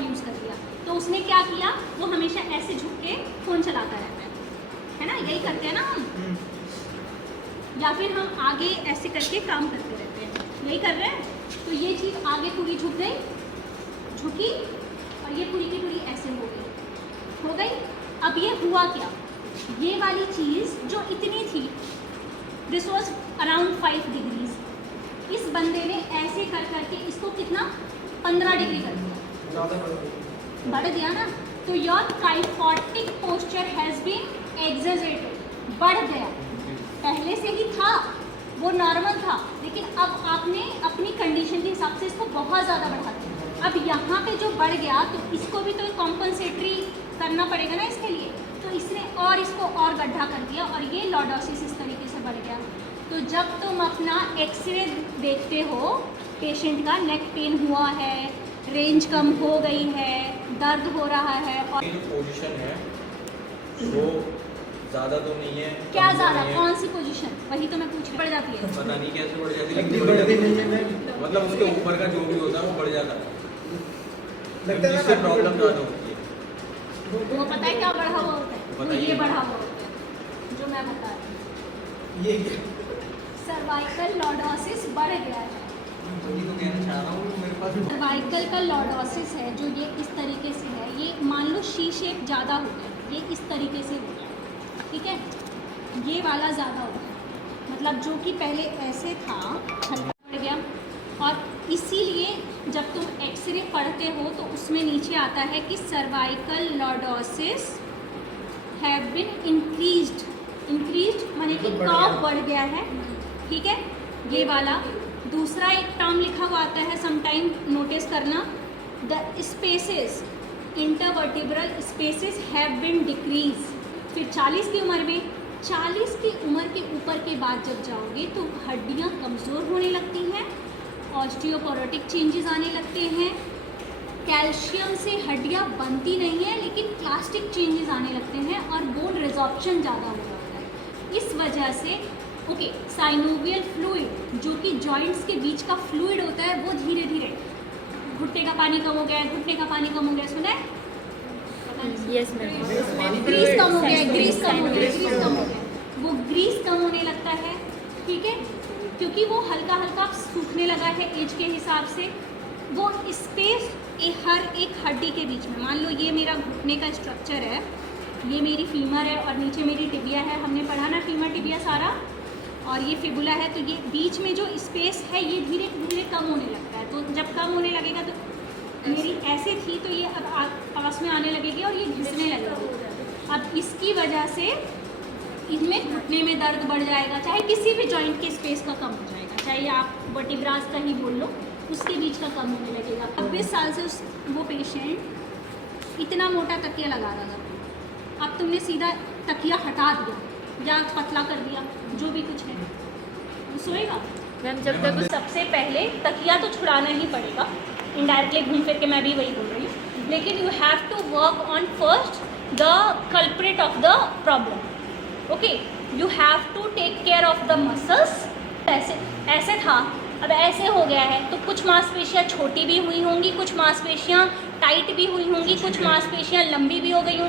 Laptop use कर लिया, तो उसने क्या किया, वो हमेशा ऐसे झुक के फ़ोन चलाता रहता है ना, यही करते हैं ना हम, या फिर हम आगे ऐसे करके काम करते रहते हैं, यही कर रहे हैं। तो ये चीज़ आगे पूरी झुक गई, झुकी, और ये पूरी की पूरी ऐसे हो गई। अब ये हुआ क्या, ये वाली चीज़ जो इतनी थी, दिस वॉज अराउंड 5 डिग्रीज, इस बंदे ने ऐसे कर करके इसको कितना 15 डिग्री कर दिया, बढ़ गया ना। तो your kyphotic posture has been exaggerated, बढ़ गया, पहले से ही था वो नॉर्मल था, लेकिन अब आपने अपनी कंडीशन के हिसाब से इसको बहुत ज़्यादा बढ़ा दिया। अब यहाँ पे जो बढ़ गया तो इसको भी तो कॉम्पनसेटरी करना पड़ेगा ना इसके लिए, तो इसने और इसको और गड्ढा कर दिया और ये लॉर्डोसिस इस तरीके से बढ़ गया। तो जब तुम अपना एक्सरे देखते हो, पेशेंट का नेक पेन हुआ है, रेंज कम हो गई है, दर्द हो रहा है, और जो पोजीशन है वो ज़्यादा तो नहीं है, क्या ज़्यादा, कौन सी पोजीशन, वही तो मैं पूछ रही, बढ़ जाती है, पता नहीं कैसे बढ़ जाती है, लेकिन बढ़ जाती है, मतलब उसके ऊपर का जो भी होता है वो बढ़ जाता है, जिससे प्रॉब्लम ज़्यादा होती है। वो पता है क्या बढ़ा हुआ होता है, वो ये बढ़ा हुआ होता है जो मैं बता रही हूँ, ये सर्वाइकल लॉर्डोसिस बढ़ गया है। सर्वाइकल का लॉर्डोसिस है जो ये इस तरीके से है, ये मान लो शी शेप ज़्यादा हो गया, ये इस तरीके से हो गया, ठीक है, ये वाला ज़्यादा हो गया, मतलब जो कि पहले ऐसे था हल्का बढ़ गया। और इसीलिए जब तुम एक्सरे पढ़ते हो तो उसमें नीचे आता है कि cervical lordosis have been increased, माने कि कॉफ बढ़ गया है, ठीक है, ये वाला। दूसरा एक टर्म लिखा हुआ आता है, समटाइम नोटिस करना, the spaces, intervertebral spaces have been decrease. फिर 40 की उम्र में, 40 की उम्र के ऊपर के बाद जब जाओगे तो हड्डियाँ कमज़ोर होने लगती हैं, ऑस्टियोपोरोटिक चेंजेस आने लगते हैं, कैल्शियम से हड्डियाँ बनती नहीं है लेकिन प्लास्टिक चेंजेस आने लगते हैं, और बोन रिजॉर्प्शन ज़्यादा हो जाता है। इस वजह से साइनोवियल फ्लूइड जो कि जॉइंट्स के बीच का फ्लूइड होता है वो धीरे धीरे, घुटने का पानी कम हो गया, घुटने का पानी कम हो गया, सुना है? यस मैम, ग्रीस कम हो गया, ग्रीस कम हो गया, वो ग्रीस कम होने लगता है, ठीक है, क्योंकि वो हल्का हल्का सूखने लगा है एज के हिसाब से। वो स्पेस हर एक हड्डी के बीच में, मान लो ये मेरा घुटने का स्ट्रक्चर है, ये मेरी फीमर है और नीचे मेरी टिबिया है, हमने पढ़ा ना फीमर टिबिया सारा, और ये फिबुला है, तो ये बीच में जो स्पेस है ये धीरे धीरे कम होने लगता है। तो जब कम होने लगेगा तो मेरी ऐसे थी तो ये अब पास में आने लगेगी और ये घिसने लगेगी। अब इसकी वजह से इनमें घुटने में दर्द बढ़ जाएगा, चाहे किसी भी जॉइंट के स्पेस का कम हो जाएगा, चाहे आप वर्टिब्रास का ही बोल लो, उसके बीच का कम होने लगेगा। 26 साल से वो पेशेंट इतना मोटा तकिया लगा रहा था, अब तुमने सीधा तकिया हटा दिया या पतला कर दिया, जो भी कुछ है, वो सोएगा मैम। जब तक सबसे पहले तकिया तो छुड़ाना ही पड़ेगा, इनडायरेक्टली घूम फिर के मैं भी वही बोल रही हूँ, लेकिन you have to work on first the culprit of the problem, okay, you have to take care of the muscles. ऐसे था, अब ऐसे हो गया है, तो कुछ मांसपेशियाँ छोटी भी हुई होंगी, कुछ मांसपेशियाँ टाइट भी हुई होंगी, कुछ मांसपेशियाँ लंबी भी हो गई होंगी।